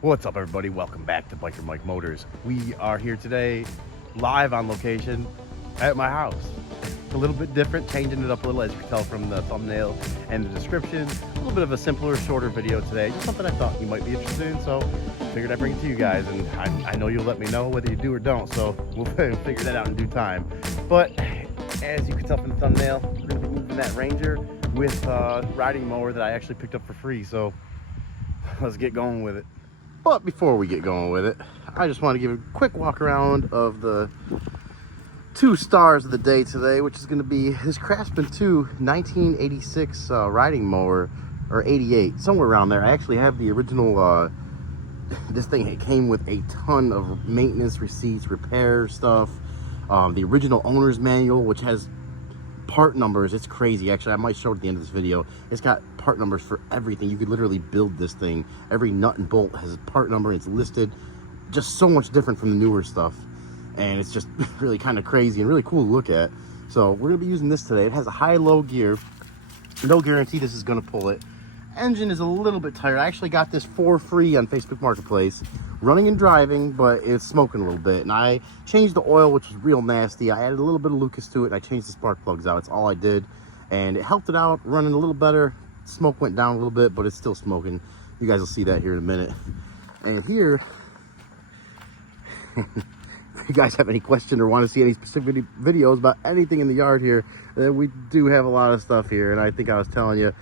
What's up, everybody? Welcome back to Biker Mike Motors. We are here today live on location at my house. It's a little bit different, changing it up a little, as you can tell from the thumbnail and the description. A little bit of a simpler, shorter video today, just something I thought you might be interested in, so figured I'd bring it to you guys, and I know you'll let me know whether you do or don't, so we'll figure that out in due time. But as you can tell from the thumbnail, we're going to be moving that Ranger with a riding mower that I actually picked up for free, so let's get going with it. But before we get going with it, I just want to give a quick walk around of the two stars of the day today, which is going to be this Craftsman 2 1986 riding mower, or 88, somewhere around there. I actually have the original, this thing, it came with a ton of maintenance receipts, repair stuff, the original owner's manual, which has part numbers. It's crazy. Actually, I might show it at the end of this video. It's got part numbers for everything. You could literally build this thing. Every nut and bolt has a part number. It's listed. Just so much different from the newer stuff, and it's just really kind of crazy and really cool to look at. So we're gonna be using this today. It has a high-low gear. No guarantee this is gonna pull it. Engine is a little bit tired. I actually got this for free on Facebook Marketplace, running and driving, but it's smoking a little bit. And I changed the oil, which was real nasty. I added a little bit of Lucas to it, and I changed the spark plugs out. That's all I did, and it helped it out, running a little better. Smoke went down a little bit, but it's still smoking. You guys will see that here in a minute. And here, if you guys have any question or want to see any specific videos about anything in the yard here, we do have a lot of stuff here. And I think I was telling you,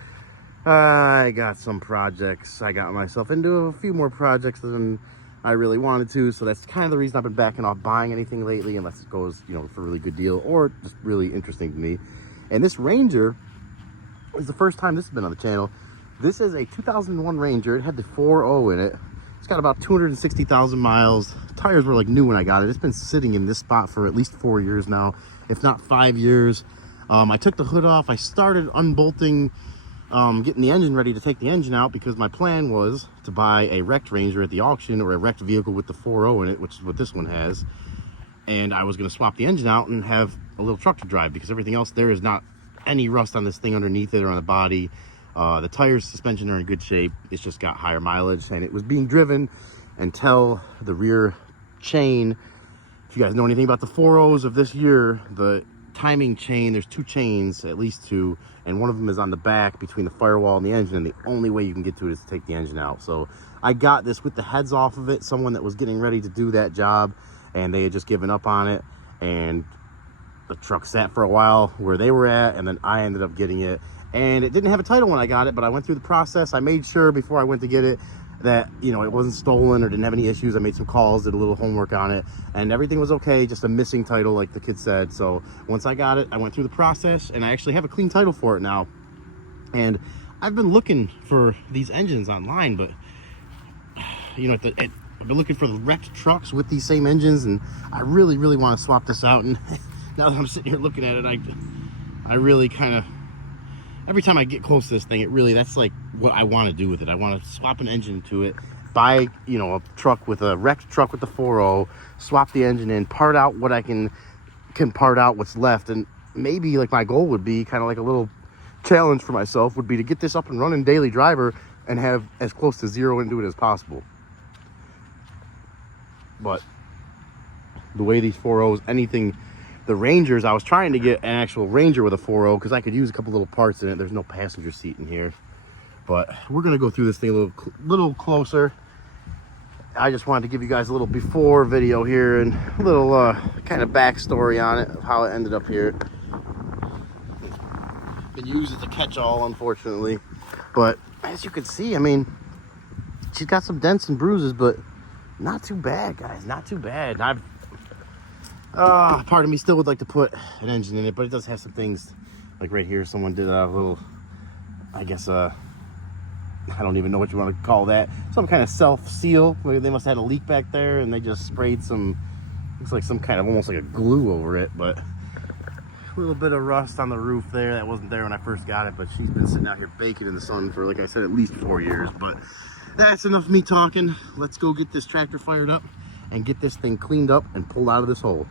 I got some projects. I got myself into a few more projects than I really wanted to, so that's kind of the reason I've been backing off buying anything lately, unless it goes, you know, for a really good deal or just really interesting to me. And this Ranger is the first time this has been on the channel. This is a 2001 Ranger. It had the 4.0 in it. It's got about 260,000 miles. Tires were like new when I got it. It's been sitting in this spot for at least 4 years now, if not 5 years. I took the hood off. I started unbolting, getting the engine ready to take the engine out, because my plan was to buy a wrecked Ranger at the auction, or a wrecked vehicle with the 4.0 in it, which is what this one has. And I was going to swap the engine out and have a little truck to drive, because everything else, there is not any rust on this thing underneath it or on the body. The tires, suspension are in good shape. It's just got higher mileage, and it was being driven until the rear chain. If you guys know anything about the 4.0s of this year, the timing chain, there's two chains, at least two, and one of them is on the back between the firewall and the engine, and the only way you can get to it is to take the engine out. So I got this with the heads off of it, someone that was getting ready to do that job, and they had just given up on it, and the truck sat for a while where they were at, and then I ended up getting it. And it didn't have a title when I got it, but I went through the process. I made sure before I went to get it that, you know, it wasn't stolen or didn't have any issues. I made some calls, did a little homework on it, and everything was okay, just a missing title, like the kid said. So once I got it, I went through the process, and I actually have a clean title for it now. And I've been looking for these engines online, but, you know, I've been looking for the wrecked trucks with these same engines, and I really, really want to swap this out. And now that I'm sitting here looking at it, I really kind of, every time I get close to this thing, that's like what I want to do with it. I want to swap an engine to it, buy, you know, a truck with a wrecked truck with the 4.0, swap the engine in, part out what I can part out what's left. And maybe, like, my goal would be kind of like a little challenge for myself, would be to get this up and running daily driver and have as close to zero into it as possible. But the way these 4.0s, anything, the Rangers, I was trying to get an actual Ranger with a 4.0 because I could use a couple little parts in it. There's no passenger seat in here, but we're gonna go through this thing a little closer. I just wanted to give you guys a little before video here and a little kind of backstory on it, of how it ended up here. Been used as a catch-all, unfortunately, but as you can see, I mean, she's got some dents and bruises, but not too bad, guys, not too bad. Part of me still would like to put an engine in it, but it does have some things, like right here, someone did a little, I guess, I don't even know what you want to call that, some kind of self-seal. They must have had a leak back there, and they just sprayed some, looks like some kind of, almost like a glue over it, but a little bit of rust on the roof there. That wasn't there when I first got it, but she's been sitting out here baking in the sun for, like I said, at least 4 years. But that's enough of me talking. Let's go get this tractor fired up and get this thing cleaned up and pulled out of this hole.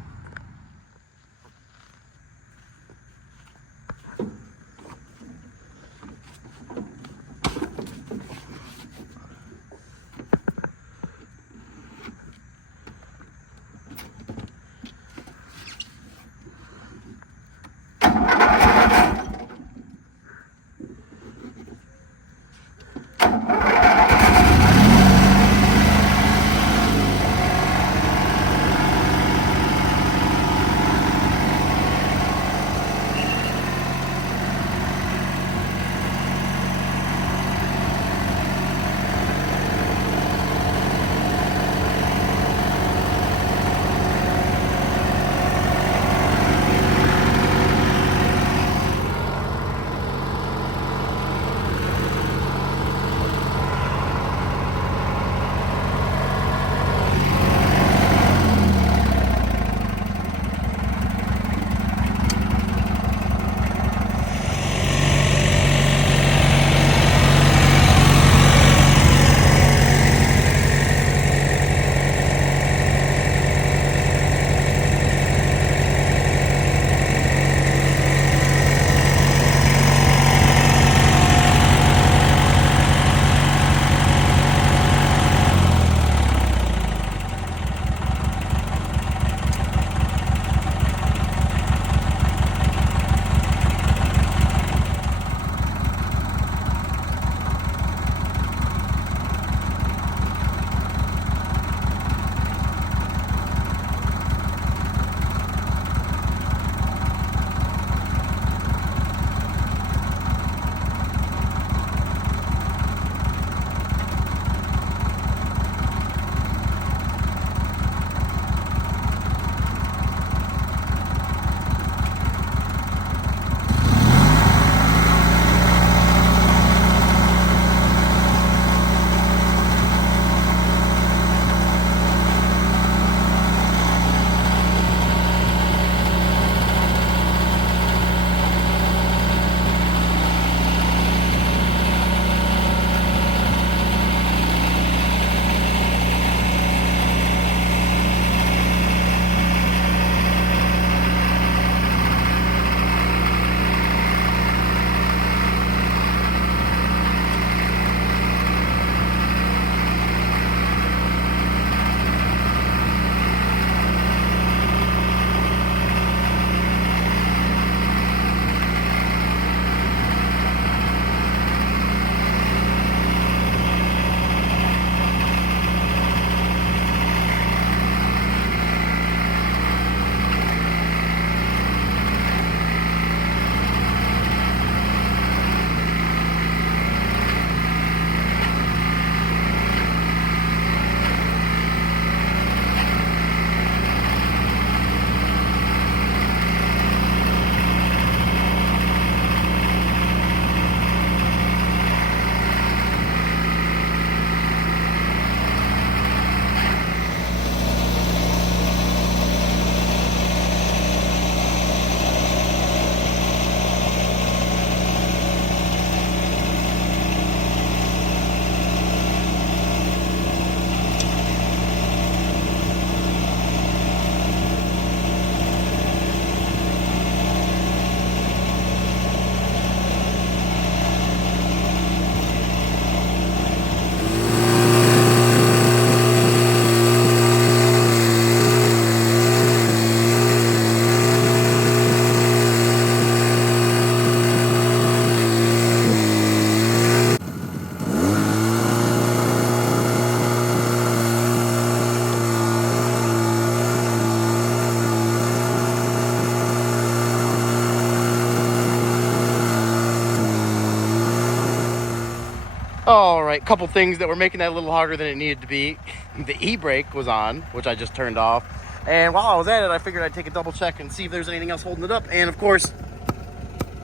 All right, couple things that were making that a little harder than it needed to be. The e-brake was on, which I just turned off. And while I was at it, I figured I'd take a double check and see if there's anything else holding it up. And of course,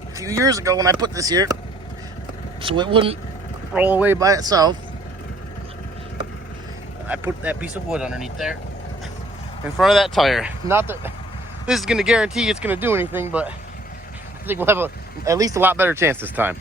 a few years ago when I put this here, so it wouldn't roll away by itself, I put that piece of wood underneath there in front of that tire. Not that this is going to guarantee it's going to do anything, but I think we'll have at least a lot better chance this time.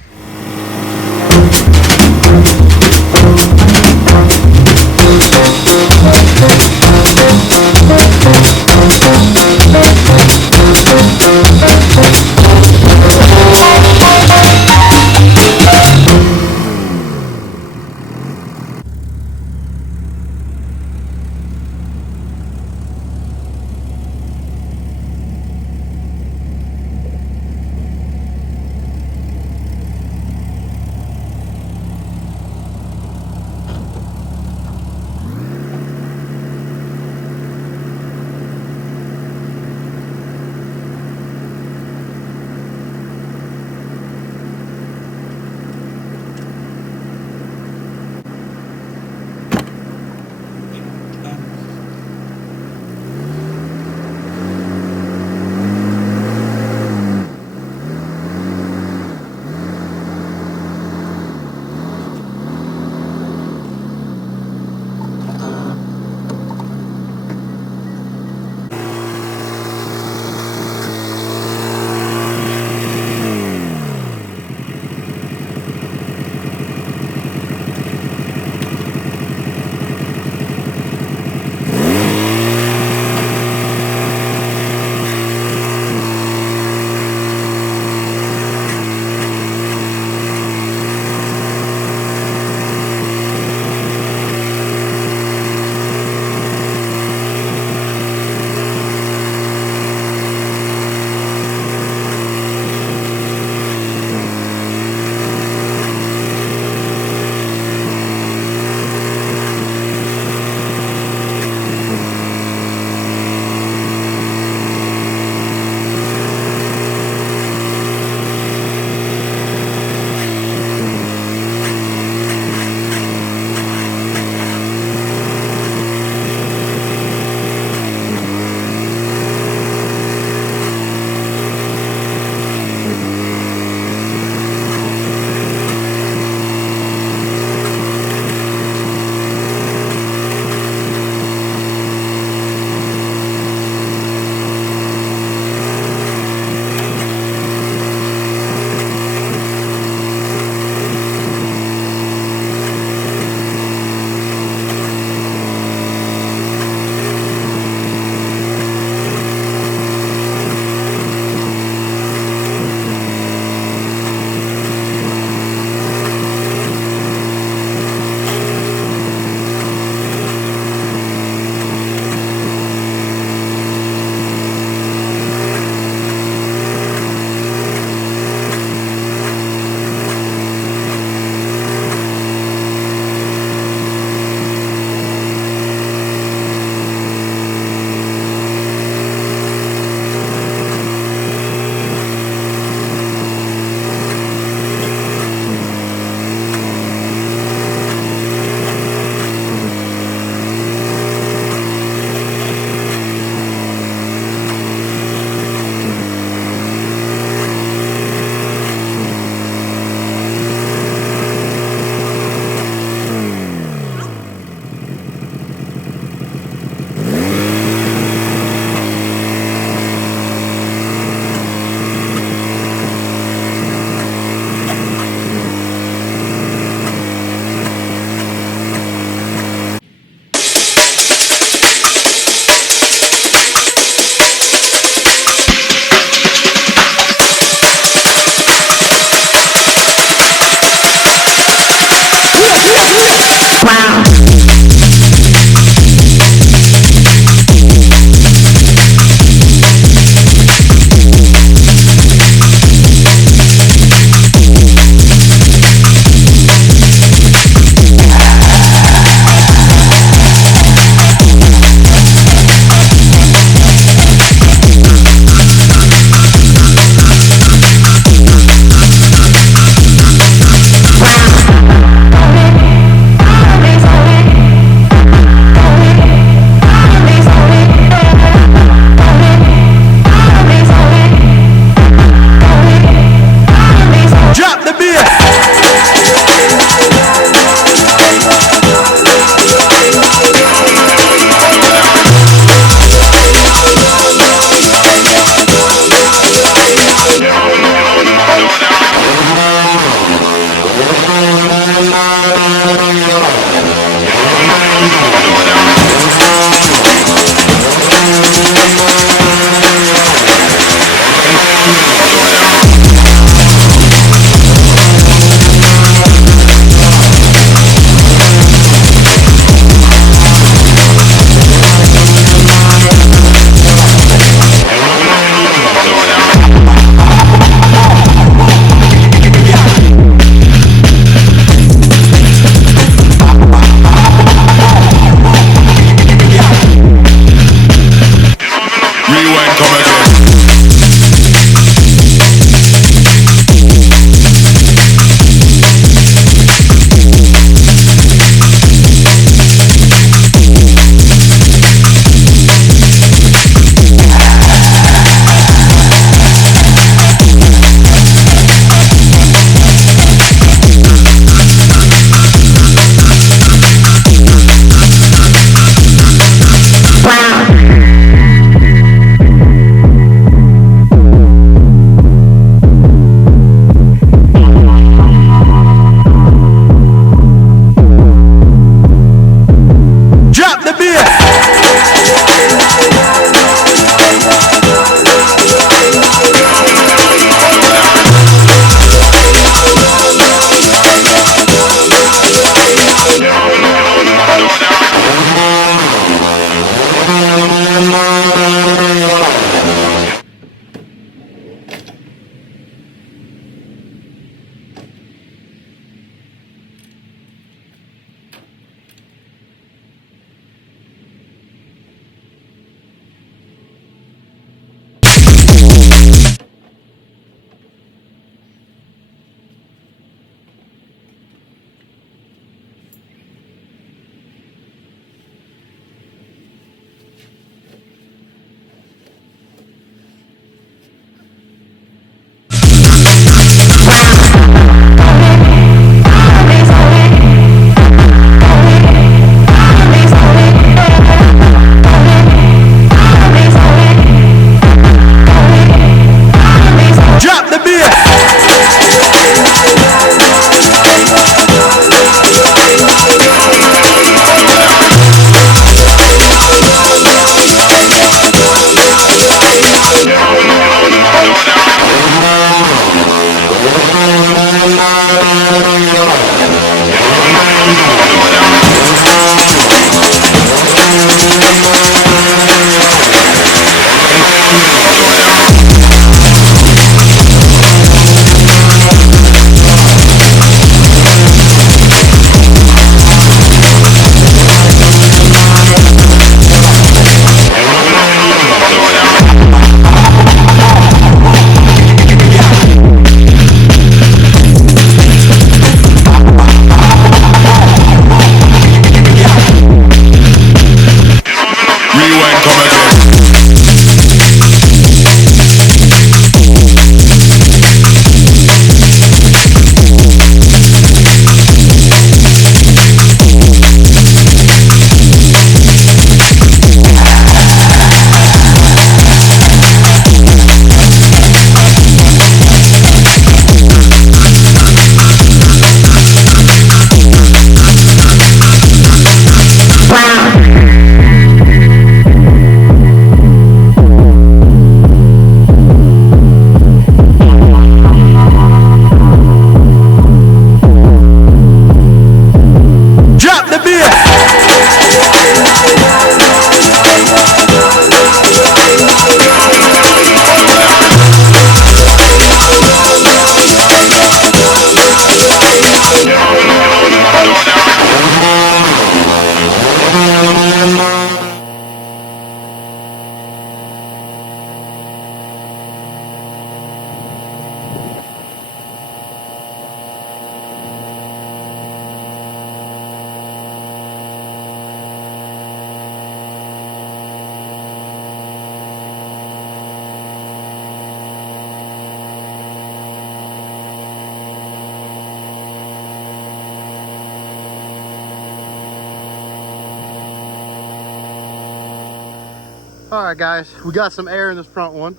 All right, guys, we got some air in this front one.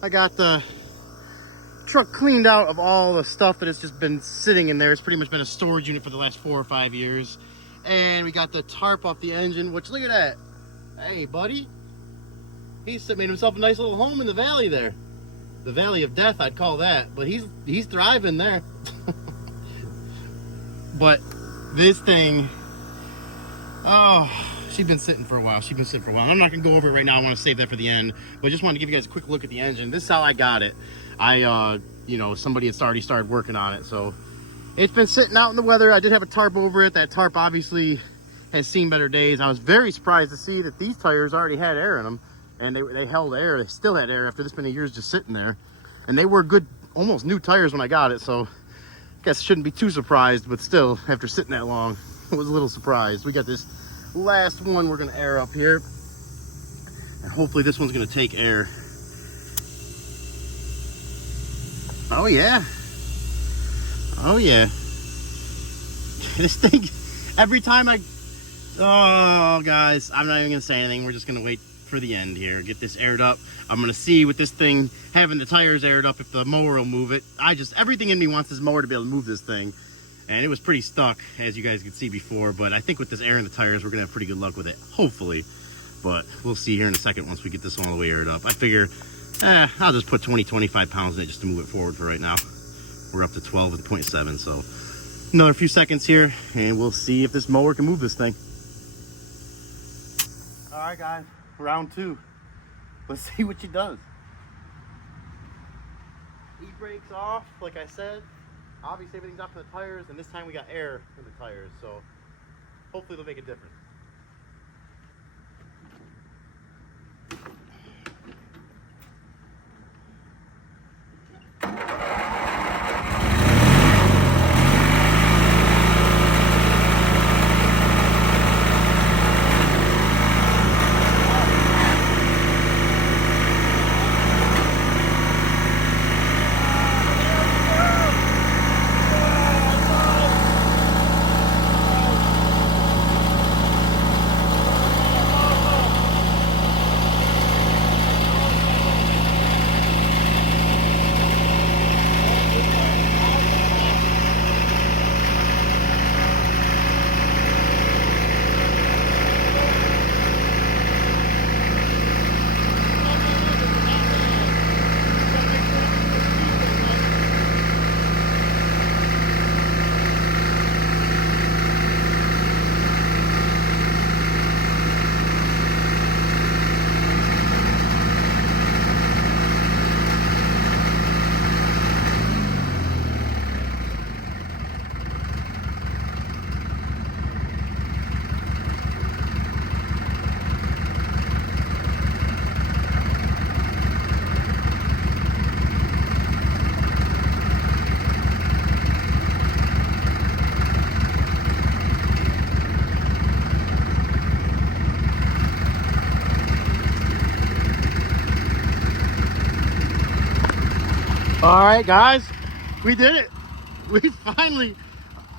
I got the truck cleaned out of all the stuff that has just been sitting in there. It's pretty much been a storage unit for the last 4 or 5 years. And we got the tarp off the engine, which, look at that. Hey, buddy. He's made himself a nice little home in the valley there. The valley of death, I'd call that. But he's thriving there. But this thing, oh, she's been sitting for a while. I'm not gonna go over it right now. I want to save that for the end. But I just wanted to give you guys a quick look at the engine. This is how I got it. You know, somebody had already started working on it, so it's been sitting out in the weather. I did have a tarp over it. That tarp obviously has seen better days. I was very surprised to see that these tires already had air in them, and they held air. They still had air after this many years just sitting there, and they were good, almost new tires when I got it. So I guess I shouldn't be too surprised, but still, after sitting that long, I was a little surprised. We got this last one we're gonna air up here, and hopefully this one's gonna take air. Oh yeah, oh yeah. This thing, every time oh guys, I'm not even gonna say anything. We're just gonna wait for the end here, get this aired up. I'm gonna see with this thing having the tires aired up if the mower will move it. Everything in me wants this mower to be able to move this thing. and it was pretty stuck, as you guys could see before. But I think with this air in the tires, we're gonna have pretty good luck with it, hopefully. But we'll see here in a second once we get this one all the way aired up. I figure I'll just put 20-25 pounds in it just to move it forward for right now. We're up to 12.7, so another few seconds here and we'll see if this mower can move this thing. All right guys, round 2. Let's see what she does. E-brakes off, like I said. Obviously everything's off in the tires, and this time we got air in the tires, so hopefully they'll make a difference. All right, guys, we did it. We finally,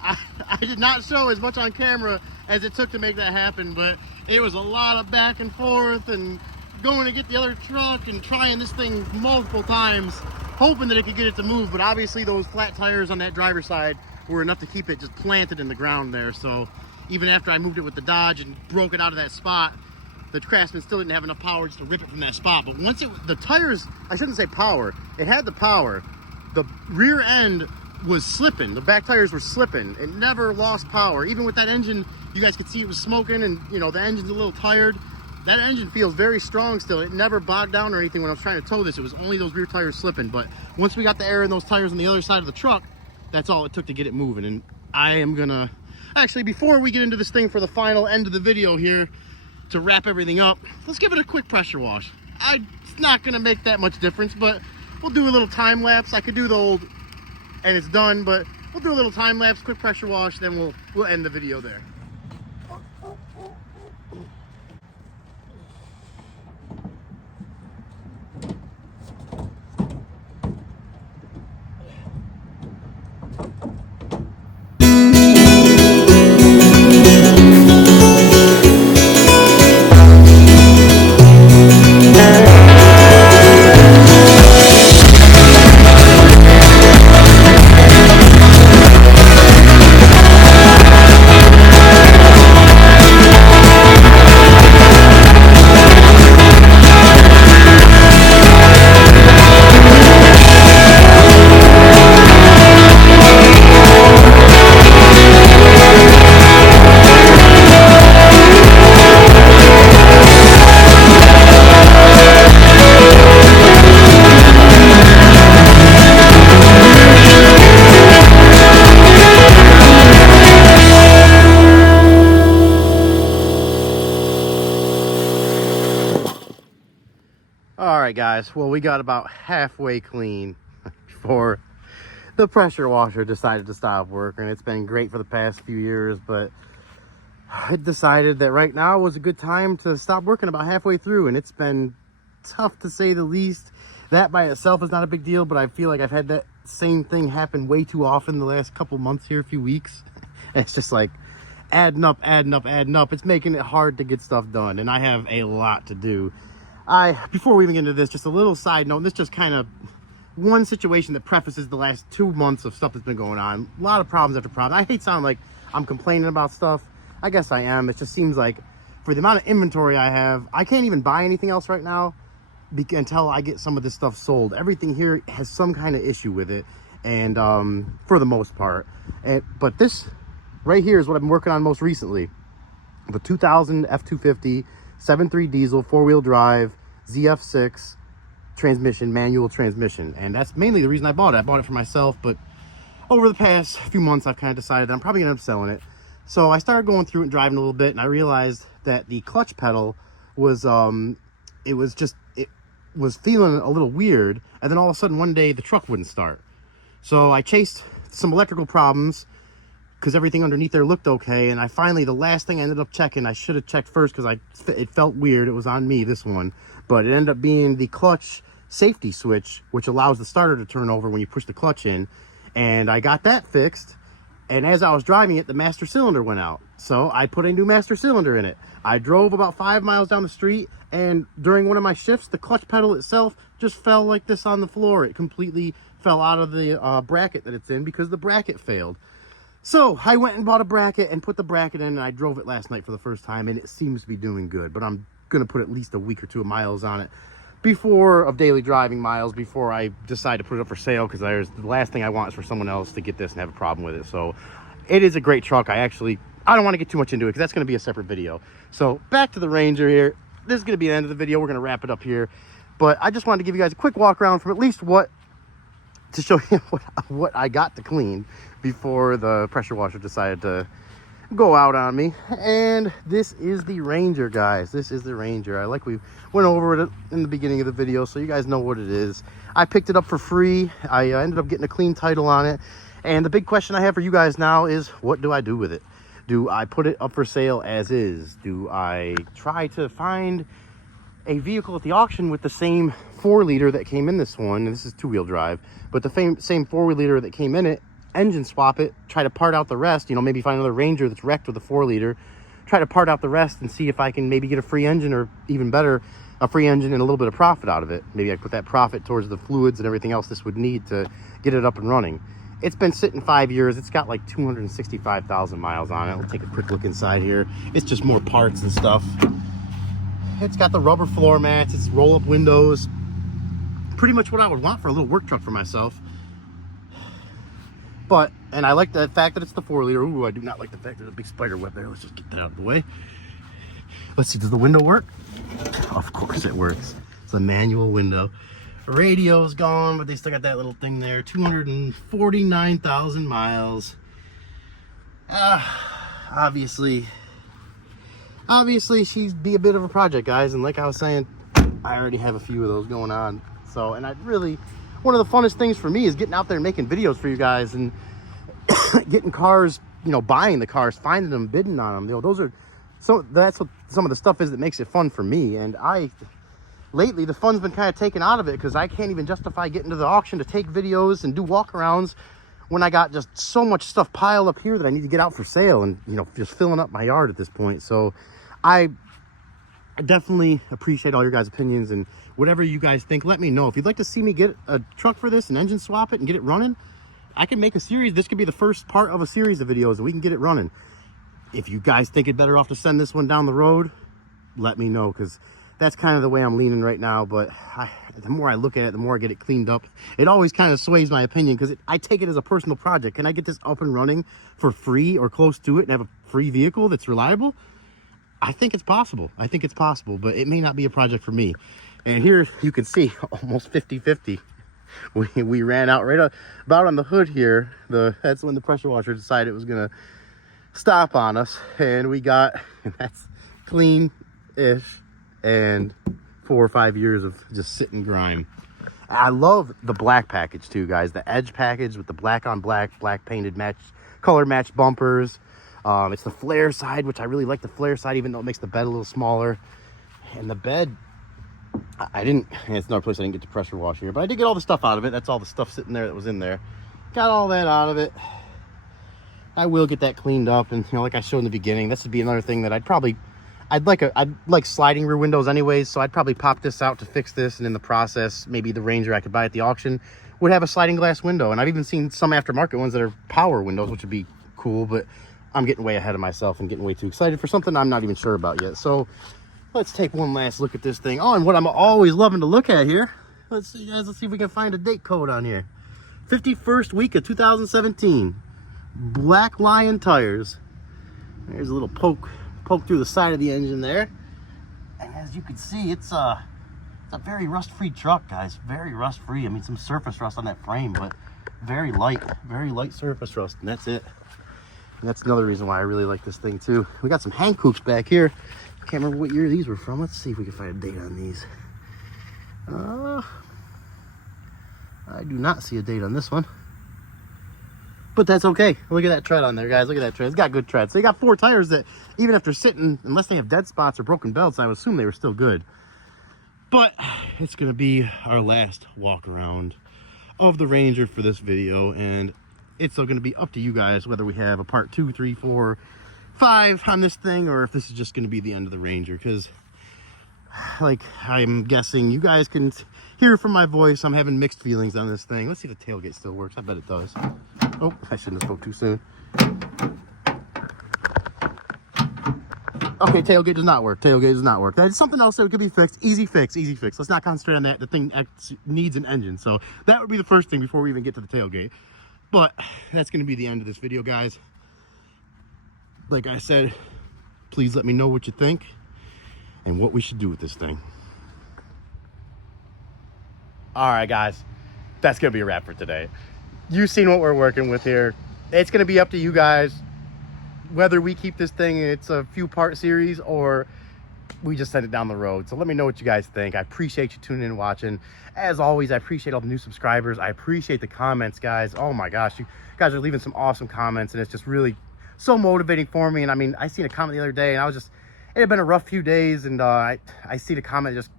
I did not show as much on camera as it took to make that happen, but it was a lot of back and forth and going to get the other truck and trying this thing multiple times, hoping that it could get it to move. But obviously those flat tires on that driver's side were enough to keep it just planted in the ground there. So even after I moved it with the Dodge and broke it out of that spot, the Craftsman still didn't have enough power just to rip it from that spot. But once the tires, I shouldn't say power, it had the power. The rear end was slipping. The back tires were slipping. It never lost power. Even with that engine, you guys could see it was smoking, and you know, the engine's a little tired. That engine feels very strong still. It never bogged down or anything when I was trying to tow this. It was only those rear tires slipping. But once we got the air in those tires on the other side of the truck, that's all it took to get it moving. And I am gonna, actually, before we get into this thing for the final end of the video here, to wrap everything up, let's give it a quick pressure wash. It's not gonna make that much difference, but we'll do a little time lapse. I could do the old and it's done, but we'll do a little time lapse, quick pressure wash, then we'll end the video there. All right, guys, well, we got about halfway clean before the pressure washer decided to stop working. It's been great for the past few years, but I decided that right now was a good time to stop working about halfway through, and it's been tough to say the least. That by itself is not a big deal, but I feel like I've had that same thing happen way too often the last couple months here, a few weeks. And it's just like adding up. It's making it hard to get stuff done, and I have a lot to do. Before we even get into this, just a little side note, this just kind of one situation that prefaces the last 2 months of stuff that's been going on. A lot of problems after problems. I hate sounding like I'm complaining about stuff. I guess I am. It just seems like for the amount of inventory I have, I can't even buy anything else right now until I get some of this stuff sold. Everything here has some kind of issue with it, and for the most part. But this right here is what I've been working on most recently. The 2000 F250 7.3 diesel 4-wheel drive ZF6 transmission, manual transmission, and that's mainly the reason I bought it. I bought it for myself, but over the past few months I've kind of decided that I'm probably gonna end up selling it. So I started going through it and driving a little bit, and I realized that the clutch pedal was it was feeling a little weird, and then all of a sudden one day the truck wouldn't start. So I chased some electrical problems because everything underneath there looked okay, and I finally, the last thing I ended up checking, I should have checked first because it felt weird. It was on me, this one, but it ended up being the clutch safety switch, which allows the starter to turn over when you push the clutch in. And I got that fixed, and as I was driving it, the master cylinder went out, so I put a new master cylinder in it. I drove about 5 miles down the street, and during one of my shifts, the clutch pedal itself just fell like this on the floor. It completely fell out of the bracket that it's in because the bracket failed. So I went and bought a bracket and put the bracket in, and I drove it last night for the first time, and it seems to be doing good, but I'm gonna put at least a week or 2 of miles on it of daily driving miles before I decide to put it up for sale, because the last thing I want is for someone else to get this and have a problem with it. So it is a great truck. I don't want to get too much into it because that's going to be a separate video. So back to the Ranger here. This is going to be the end of the video. We're going to wrap it up here, but I just wanted to give you guys a quick walk around from at least to show you what I got to clean before the pressure washer decided to go out on me. And this is the Ranger, guys. This is the Ranger. We went over it in the beginning of the video, so you guys know what it is. I picked it up for free. I ended up getting a clean title on it, and the big question I have for you guys now is, what do I do with it? Do I put it up for sale as is? Do I try to find a vehicle at the auction with the same 4-liter that came in this one? And this is 2-wheel drive, but the same 4-liter that came in it, engine swap it, try to part out the rest, maybe find another Ranger that's wrecked with a 4-liter, try to part out the rest and see if I can maybe get a free engine, or even better, a free engine and a little bit of profit out of it. Maybe I put that profit towards the fluids and everything else this would need to get it up and running. It's been sitting 5 years. It's got like 265,000 miles on it. We'll take a quick look inside here. It's just more parts and stuff. It's got the rubber floor mats, it's roll-up windows, pretty much what I would want for a little work truck for myself. And I like the fact that it's the 4-liter. Ooh, I do not like the fact there's a big spider web there. Let's just get that out of the way. Let's see, does the window work? Of course it works. It's a manual window. The radio's gone, but they still got that little thing there. 249,000 miles. Obviously she'd be a bit of a project, guys. And like I was saying, I already have a few of those going on. So, and one of the funnest things for me is getting out there and making videos for you guys, and getting cars, buying the cars, finding them, bidding on them. That's what some of the stuff is that makes it fun for me. And lately the fun's been kind of taken out of it because I can't even justify getting to the auction to take videos and do walkarounds when I got just so much stuff piled up here that I need to get out for sale, and just filling up my yard at this point. So I definitely appreciate all your guys' opinions, and whatever you guys think, let me know. If you'd like to see me get a truck for this and engine swap it and get it running, I can make a series. This could be the first part of a series of videos, and we can get it running. If you guys think it better off to send this one down the road, let me know, because that's kind of the way I'm leaning right now. But the more I look at it, the more I get it cleaned up. It always kind of sways my opinion because I take it as a personal project. Can I get this up and running for free or close to it and have a free vehicle that's reliable? I think it's possible. But it may not be a project for me. And here you can see almost 50-50. We ran out right about on the hood here. That's when the pressure washer decided it was gonna stop on us, and we got, that's clean-ish, and 4 or 5 years of just sitting grime. I love the black package too, guys. The Edge package with the black on black painted color matched bumpers. It's the flare side, which I really like the flare side, even though it makes the bed a little smaller. And the bed, it's another place I didn't get to pressure wash here, but I did get all the stuff out of it. That's all the stuff sitting there that was in there. Got all that out of it. I will get that cleaned up, and like I showed in the beginning, this would be another thing that I'd like sliding rear windows anyways, so I'd probably pop this out to fix this, and in the process, maybe the Ranger I could buy at the auction would have a sliding glass window. And I've even seen some aftermarket ones that are power windows, which would be cool, but I'm getting way ahead of myself and getting way too excited for something I'm not even sure about yet. So let's take one last look at this thing. Oh, and what I'm always loving to look at here, let's see, guys, let's see if we can find a date code on here. 51st week of 2017. Black Lion tires. There's a little poke through the side of the engine there. And as you can see, it's a very rust-free truck, guys. Very rust-free. I mean, some surface rust on that frame, but very light surface rust, and that's it. And that's another reason why I really like this thing too. We got some Hankooks back here. I can't remember what year these were from. Let's see if we can find a date on these. I do not see a date on this one. But that's okay. Look at that tread on there, guys. Look at that tread. It's got good tread. So you got 4 tires that, even after sitting, unless they have dead spots or broken belts, I would assume they were still good. But it's going to be our last walk around of the Ranger for this video. And it's still going to be up to you guys whether we have a part 2, 3, 4, 5 on this thing, or if this is just going to be the end of the Ranger. Because, like, I'm guessing you guys can hear from my voice, I'm having mixed feelings on this thing. Let's see if the tailgate still works. I bet it does. Oh, I shouldn't have spoke too soon. Okay, tailgate does not work. Tailgate does not work. That's something else that could be fixed. Easy fix, easy fix. Let's not concentrate on that. The thing needs an engine. So that would be the first thing before we even get to the tailgate. But that's going to be the end of this video, guys. Like I said, please let me know what you think and what we should do with this thing. All right, guys, that's going to be a wrap for today. You've seen what we're working with here. It's going to be up to you guys whether we keep this thing, it's a few part series, or we just send it down the road. So let me know what you guys think. I appreciate you tuning in and watching. As always, I appreciate all the new subscribers. I appreciate the comments, guys. Oh my gosh, you guys are leaving some awesome comments, and it's just really so motivating for me. And I mean, I seen a comment the other day, and I was just, it had been a rough few days, and I seen a comment that just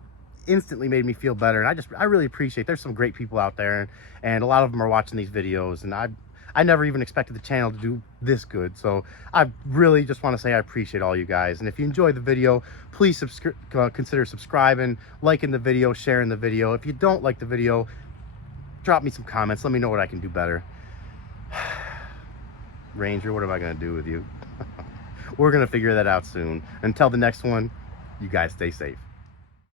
instantly made me feel better. And I really appreciate, there's some great people out there, and a lot of them are watching these videos, and I never even expected the channel to do this good. So I really just want to say I appreciate all you guys. And if you enjoyed the video, please consider subscribing, liking the video, sharing the video. If you don't like the video, drop me some comments. Let me know what I can do better. Ranger, what am I going to do with you? We're going to figure that out soon. Until the next one, you guys stay safe.